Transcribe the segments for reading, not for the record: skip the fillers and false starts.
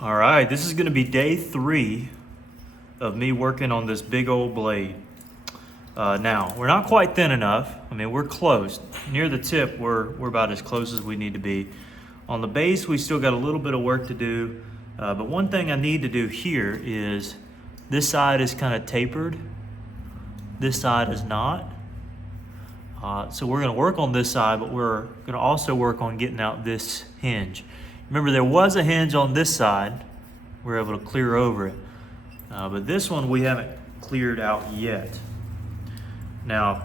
All right, this is gonna be day 3 of me working on this big old blade. Now, we're not quite thin enough. I mean, we're close. Near the tip, we're about as close as we need to be. On the base, we still got a little bit of work to do. But one thing I need to do here is, this side is kind of tapered. This side is not. So we're gonna work on this side, but we're gonna also work on getting out this hinge. Remember, there was a hinge on this side. We were able to clear over it. But this one we haven't cleared out yet. Now,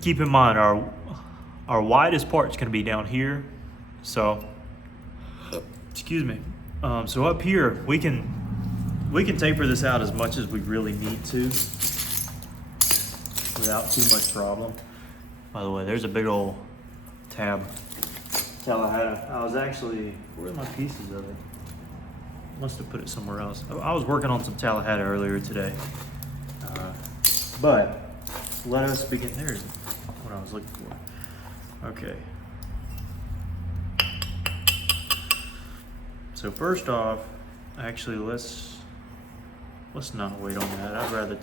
keep in mind, our widest part is gonna be down here. So, excuse me. So up here, we can taper this out as much as we really need to without too much problem. By the way, there's a big old tab. I was actually, where are my pieces of it? Must have put it somewhere else. I was working on some Tallahassee earlier today. But let us begin. There's what I was looking for. Okay. So first off, actually let's not wait on that. I'd rather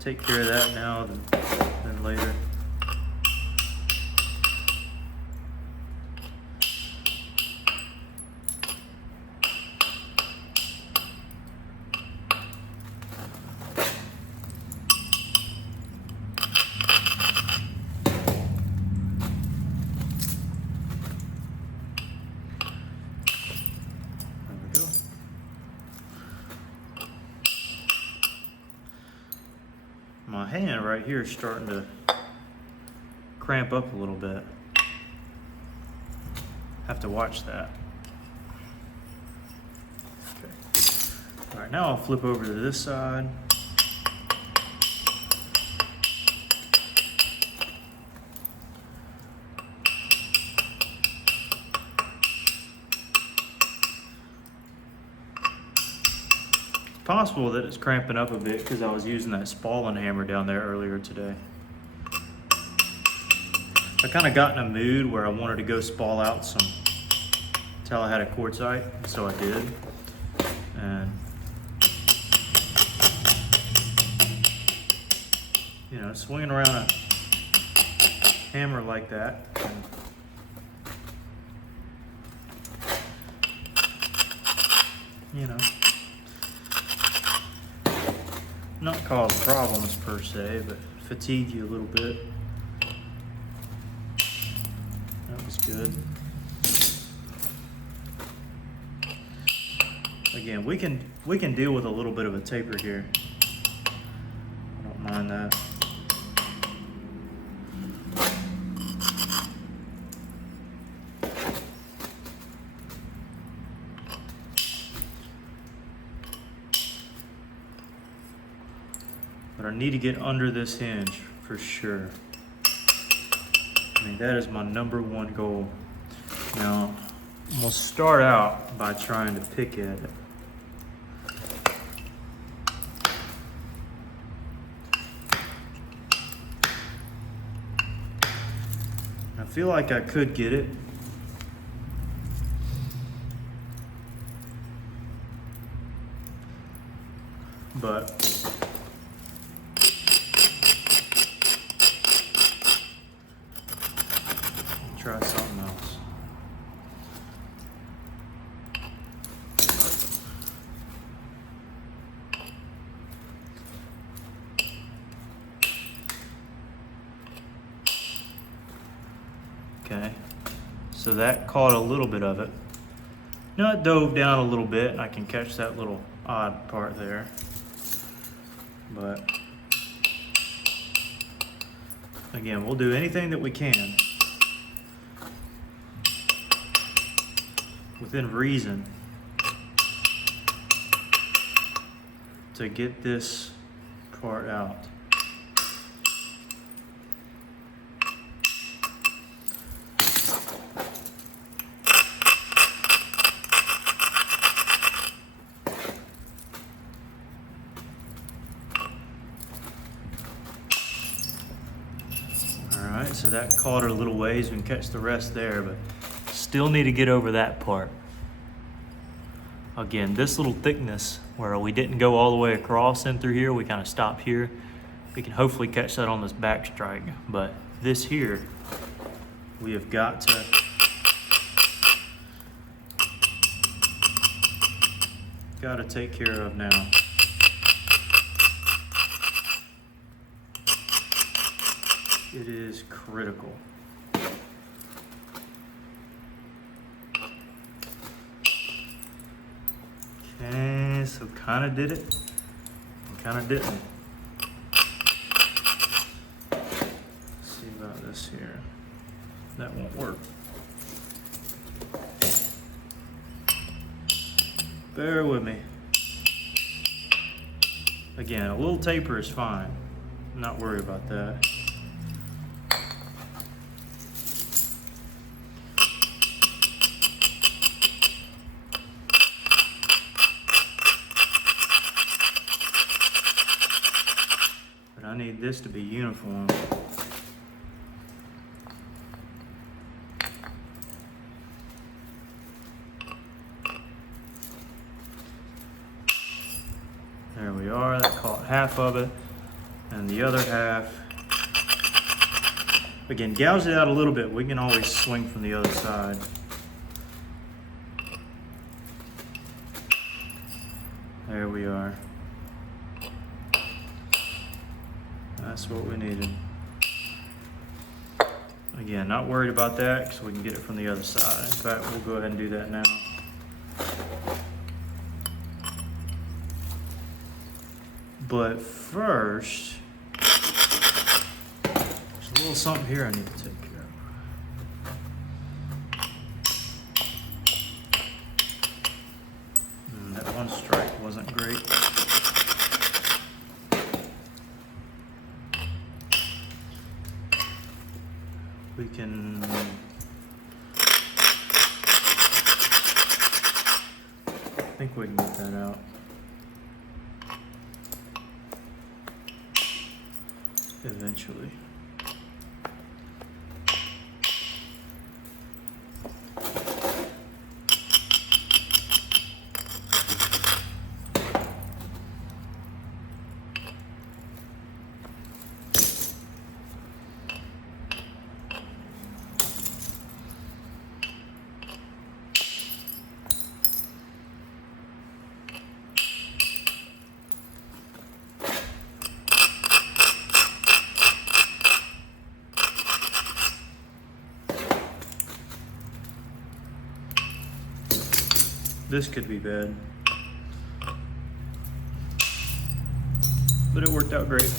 take care of that now than later. My hand right here is starting to cramp up a little bit. Have to watch that. Okay. All right, now I'll flip over to this side. Possible that it's cramping up a bit because I was using that spalling hammer down there earlier today. I kind of got in a mood where I wanted to go spall out some Tallahassee quartzite, so I did. And you know, swinging around a hammer like that can not cause problems per se, but fatigue you a little bit. That was good. Again, we can deal with a little bit of a taper here. I don't mind that. But I need to get under this hinge for sure. I mean, that is my #1 goal. Now, I'm gonna start out by trying to pick at it. I feel like I could get it. But try something else. Okay, so that caught a little bit of it. Now it dove down a little bit, and I can catch that little odd part there. But again, we'll do anything that we can within reason to get this part out. so that caught it a little ways. We can catch the rest there, but still need to get over that part. Again, this little thickness where we didn't go all the way across and through here, we kind of stopped here. We can hopefully catch that on this back strike, but this here, we have got to take care of now. It is critical. Okay, so kind of did it, and kind of didn't. Let's see about this here. That won't work. Bear with me. Again, a little taper is fine. I'm not worried about that. But I need this to be uniform. There we are, that caught half of it, and the other half. Again, gouge it out a little bit. We can always swing from the other side. There we are. That's what we needed. Again, not worried about that because we can get it from the other side. In fact, we'll go ahead and do that now. But first, there's a little something here I need to take care of. That one strike wasn't great. We can I think we can get that out. Eventually. This could be bad, but it worked out great.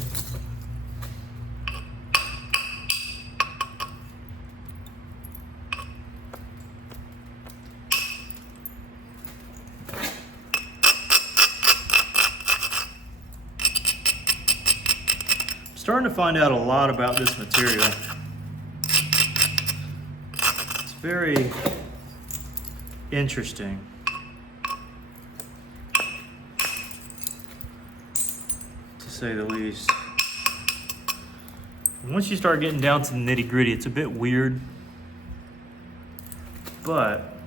I'm starting to find out a lot about this material. It's very interesting. Say the least. Once you start getting down to the nitty gritty, it's a bit weird, but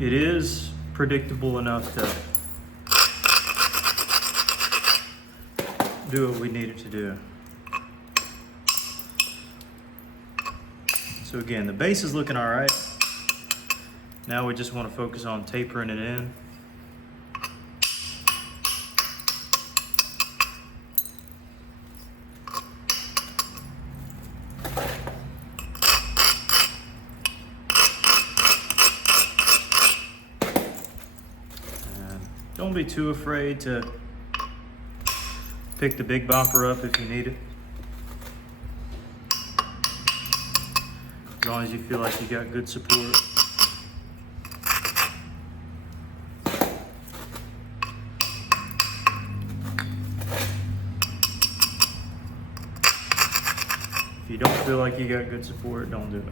it is predictable enough to do what we need it to do. So again, the base is looking all right. Now we just want to focus on tapering it in. Don't be too afraid to pick the big bumper up if you need it. As long as you feel like you got good support. If you don't feel like you got good support, don't do it.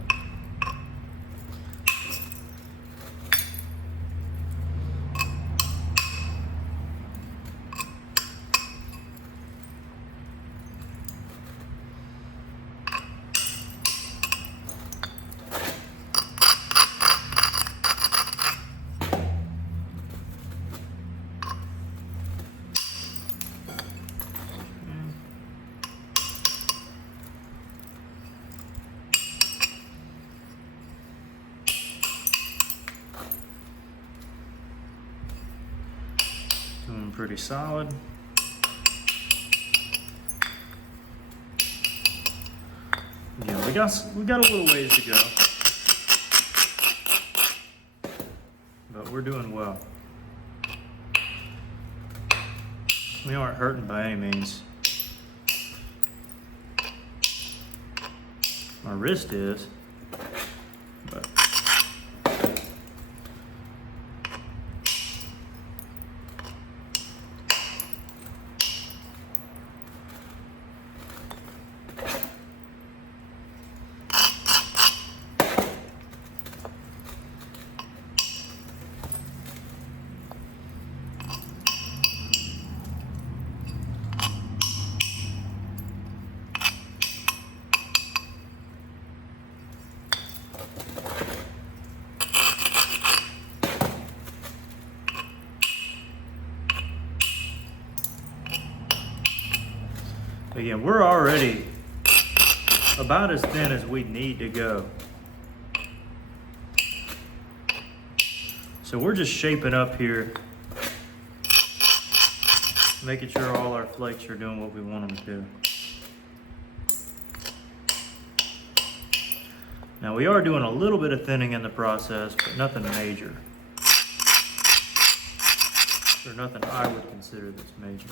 pretty solid. Yeah, we got a little ways to go, but we're doing well. We aren't hurting by any means. My wrist is, but again, we're already about as thin as we need to go. So we're just shaping up here, making sure all our flakes are doing what we want them to do. Now we are doing a little bit of thinning in the process, but nothing major. Or nothing I would consider this major.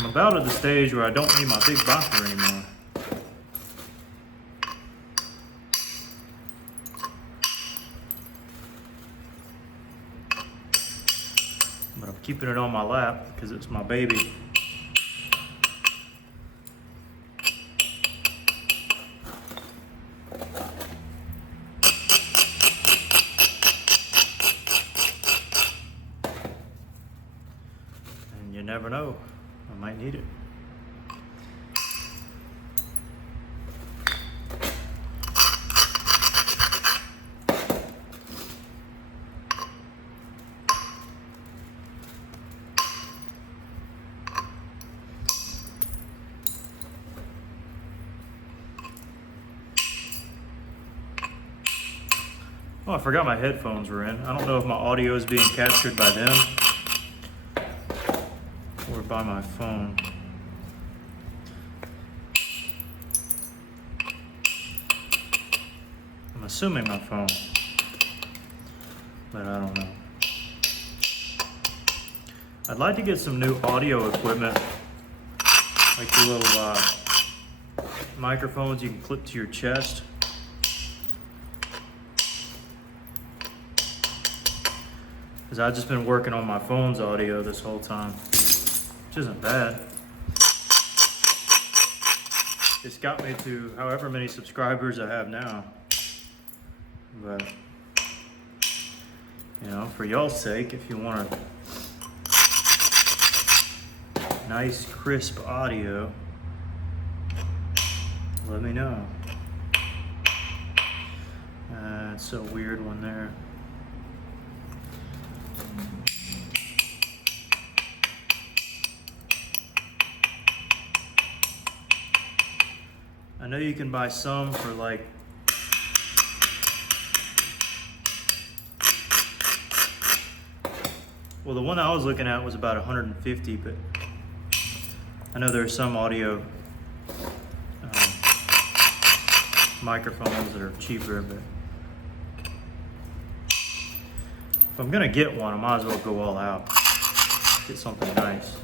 I'm about at the stage where I don't need my big bopper anymore. But I'm keeping it on my lap because it's my baby. And you never know. I might need it. Oh, I forgot my headphones were in. I don't know if my audio is being captured by them or by my phone. I'm assuming my phone, but I don't know. I'd like to get some new audio equipment, like the little microphones you can clip to your chest. Because I've just been working on my phone's audio this whole time, which isn't bad. It's got me to however many subscribers I have now. But, you know, for y'all's sake, if you want a nice, crisp audio, let me know. It's so weird one there. I know you can buy some for like well, the one I was looking at was about 150, but I know there's some audio microphones that are cheaper, but if I'm gonna get one, I might as well go all out. Get something nice.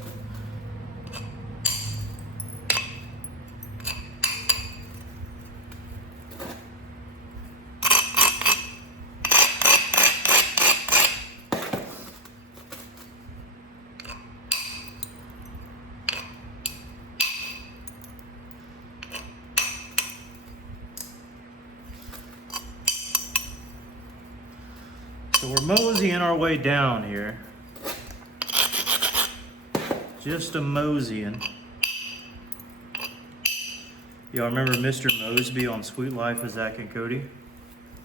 So we're moseying our way down here. Just a moseying. Y'all remember Mr. Mosby on Sweet Life of Zach and Cody?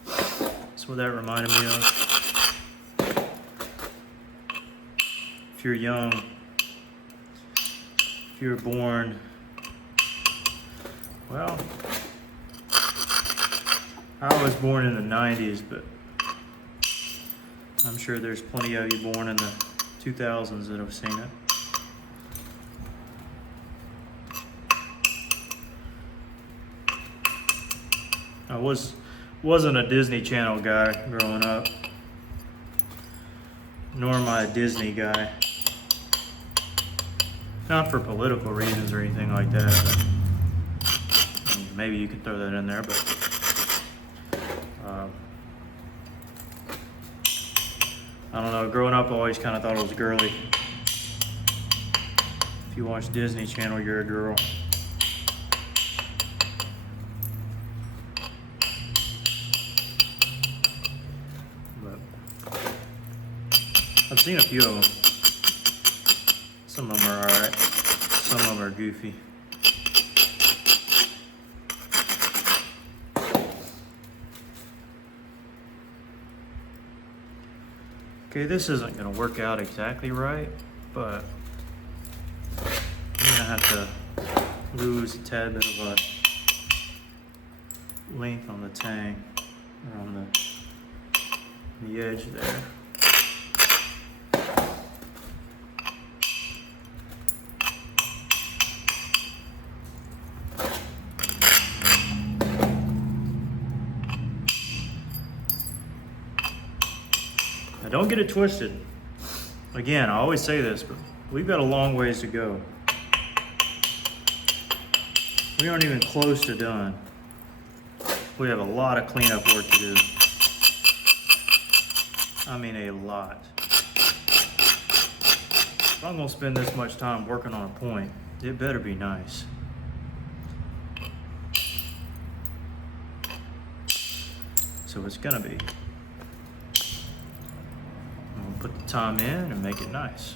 That's what that reminded me of. If you're young, if you were born, well, I was born in the 90s, but I'm sure there's plenty of you born in the 2000s that have seen it. I wasn't a Disney Channel guy growing up, nor am I a Disney guy. Not for political reasons or anything like that, but maybe you can throw that in there, but I don't know, growing up I always kind of thought it was girly. If you watch Disney Channel, you're a girl. I've seen a few of them. Some of them are alright. Some of them are goofy. Okay, this isn't going to work out exactly right, but I'm going to have to lose a tad bit of a length on the tang, or on the edge there. Now don't get it twisted. Again, I always say this, but we've got a long ways to go. We aren't even close to done. We have a lot of cleanup work to do. I mean, a lot. If I'm gonna spend this much time working on a point, it better be nice. So it's gonna be. I'm gonna put the time in and make it nice.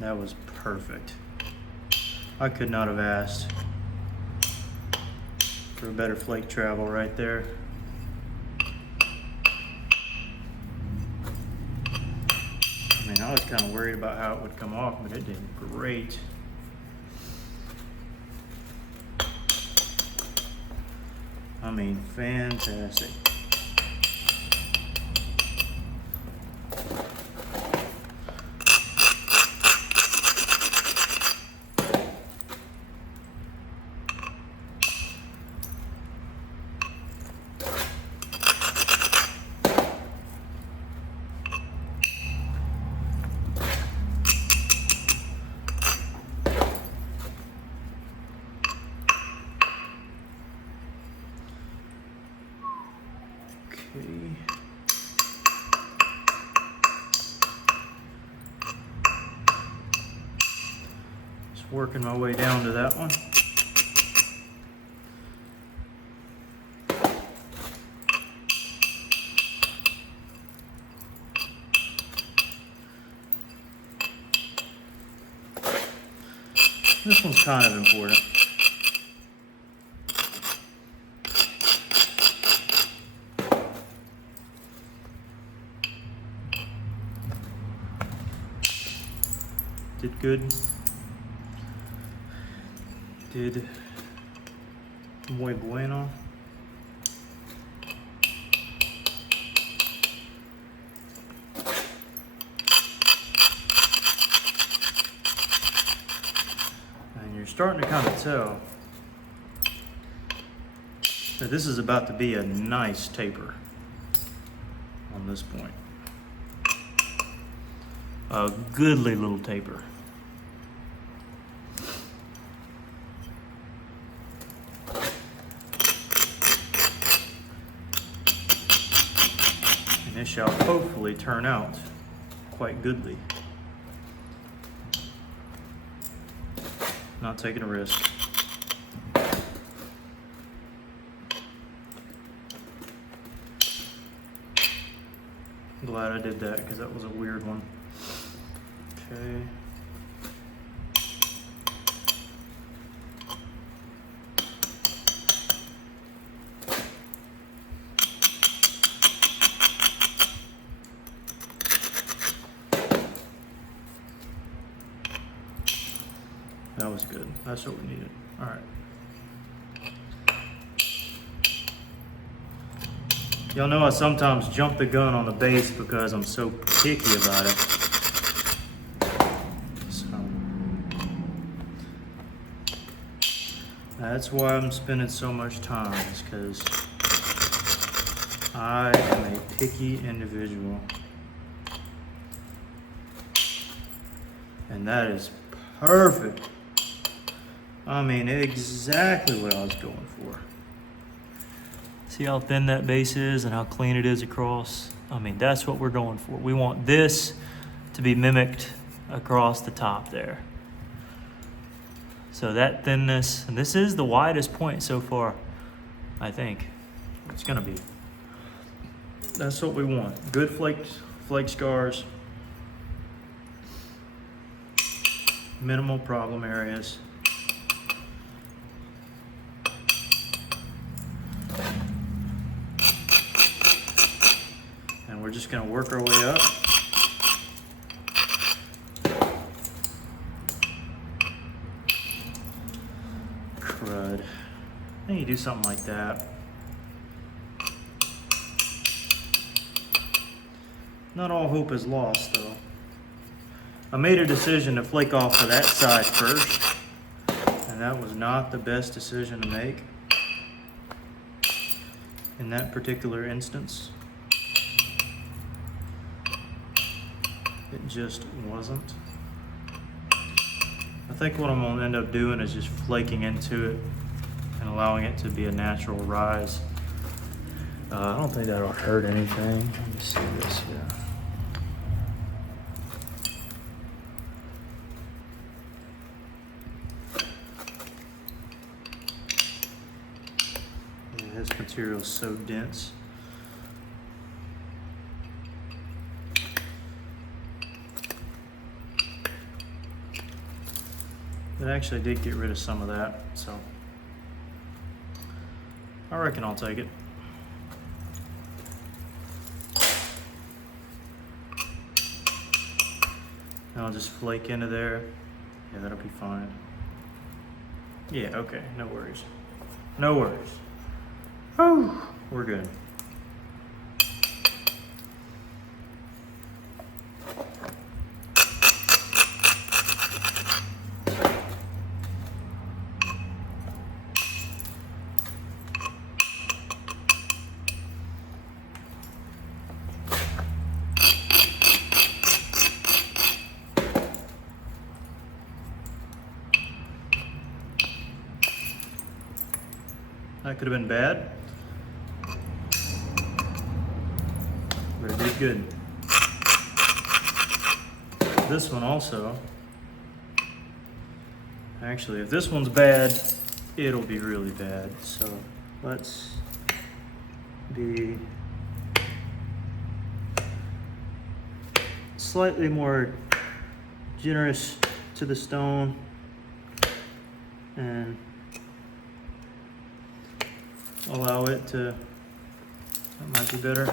That was perfect. I could not have asked for a better flake travel right there. I mean, I was kind of worried about how it would come off, but it did great. I mean, fantastic. Just working my way down to that one. This one's kind of important. Did good. did muy bueno. And you're starting to kind of tell that this is about to be a nice taper on this point. A goodly little taper. And it shall hopefully turn out quite goodly. Not taking a risk. Glad I did that because that was a weird one. Okay. That was good. That's what we needed. All right. Y'all know I sometimes jump the gun on the base because I'm so picky about it. So that's why I'm spending so much time, is because I am a picky individual. And that is perfect. I mean, exactly what I was going for. See how thin that base is and how clean it is across? I mean, that's what we're going for. We want this to be mimicked across the top there. So that thinness, and this is the widest point so far, I think. It's gonna be. That's what we want. Good flake scars. Minimal problem areas. And we're just gonna work our way up. Crud. I think you do something like that. Not all hope is lost though. I made a decision to flake off of that side first, and that was not the best decision to make in that particular instance. It just wasn't. I think what I'm gonna end up doing is just flaking into it and allowing it to be a natural rise. I don't think that'll hurt anything. Let me see this here. Yeah, this material is so dense. It actually did get rid of some of that, so I reckon I'll take it. And I'll just flake into there. Yeah, that'll be fine. Yeah, okay, no worries. No worries. Whew, we're good. That could have been bad, but it did good. This one also. Actually, if this one's bad, it'll be really bad. So let's be slightly more generous to the stone and allow it to, that might be better.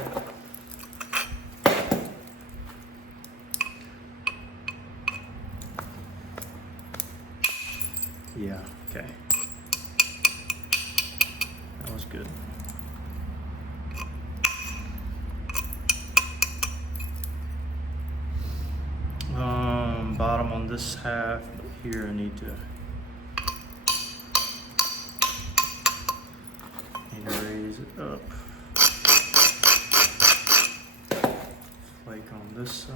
Yeah, okay. good. Bottom on this half, but here I need to raise it up. Flake on this side.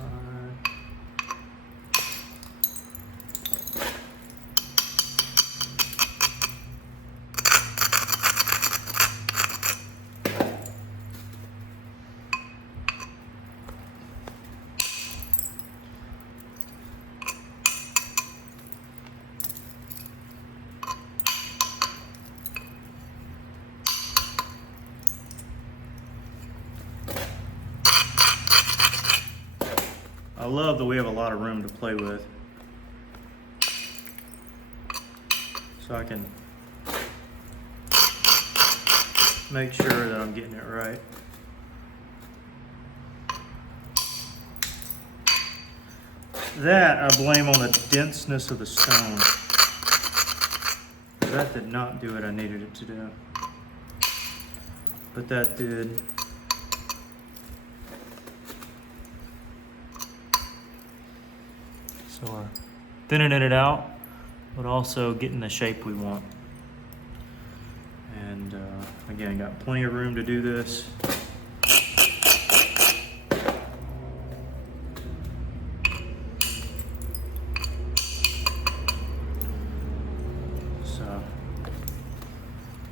I love that we have a lot of room to play with. So I can make sure that I'm getting it right. That I blame on the denseness of the stone. That did not do what I needed it to do. But that did. So we're thinning it out, but also getting the shape we want. And again, got plenty of room to do this. So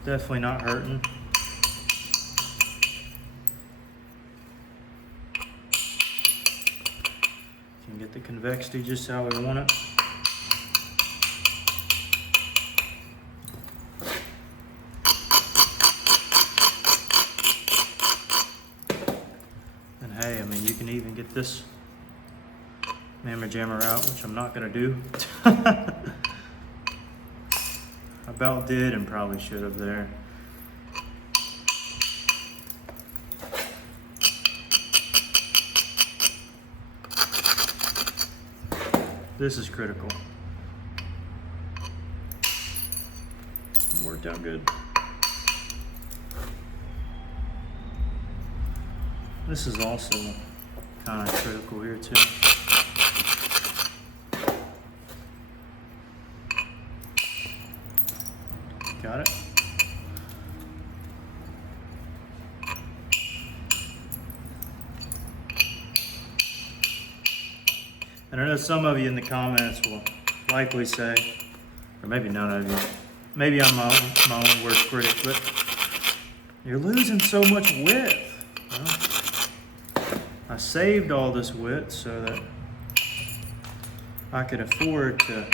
definitely not hurting. Can get the convexity just how we want it. And hey, I mean, you can even get this mammer jammer out, which I'm not going to do. About did and probably should have there. This is critical. It worked out good. This is also kind of critical here too. Got it? And I know some of you in the comments will likely say, or maybe none of you, maybe I'm my own worst critic, but you're losing so much width. Well, I saved all this width so that I could afford to,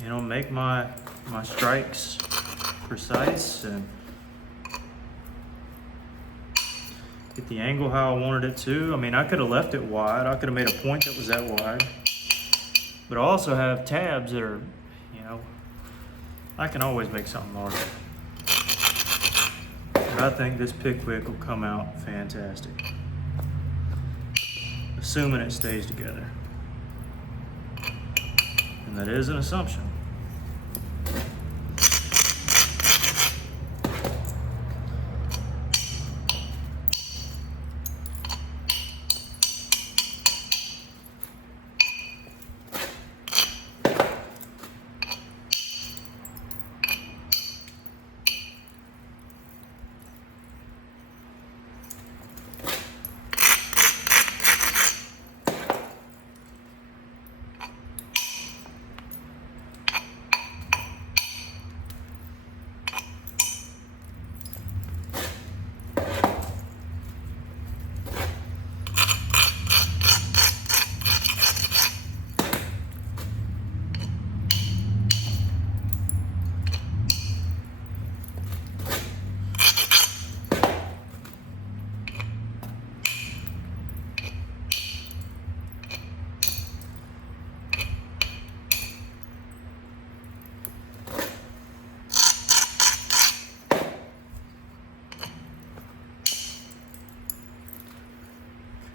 you know, make my strikes precise and get the angle how I wanted it to. I mean, I could have left it wide. I could have made a point that was that wide. But I also have tabs that are, you know, I can always make something larger. But I think this Pickwick will come out fantastic. Assuming it stays together. And that is an assumption.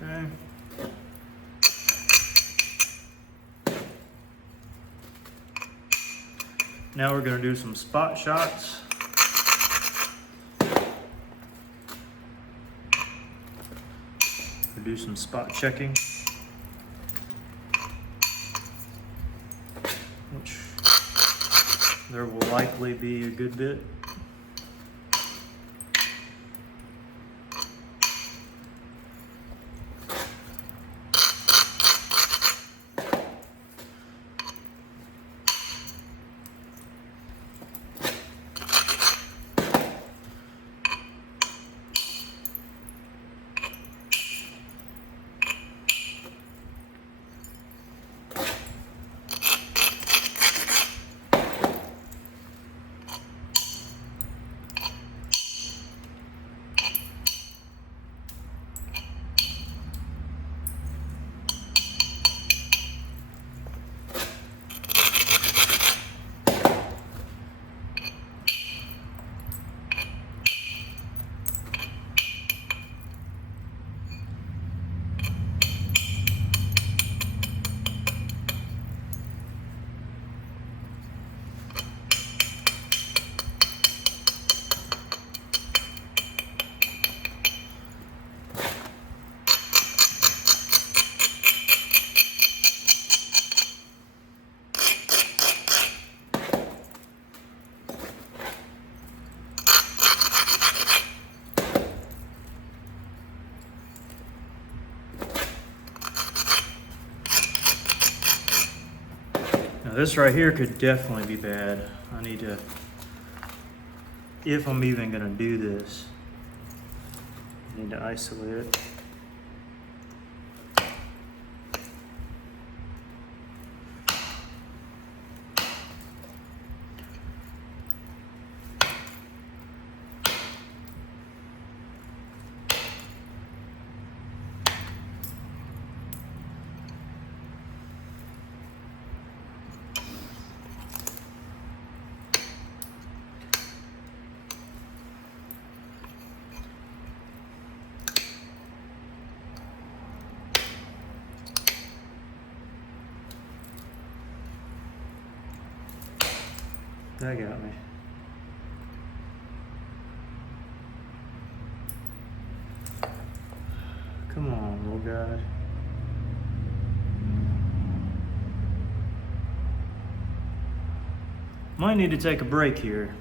Okay. Now we're gonna do some spot shots. We'll do some spot checking, which there will likely be a good bit. Now this right here could definitely be bad. I need to, if I'm even gonna do this, I need to isolate it. That got me. Come on, little guy. Might need to take a break here.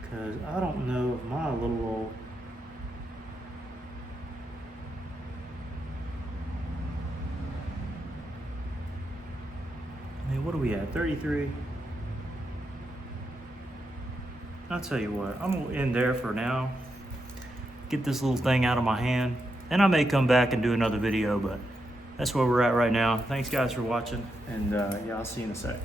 Because I don't know if my little old what are we at, 33? I'll tell you what, I'm gonna end there for now. Get this little thing out of my hand. And I may come back and do another video, but that's where we're at right now. Thanks guys for watching, and yeah, I'll see you in a sec.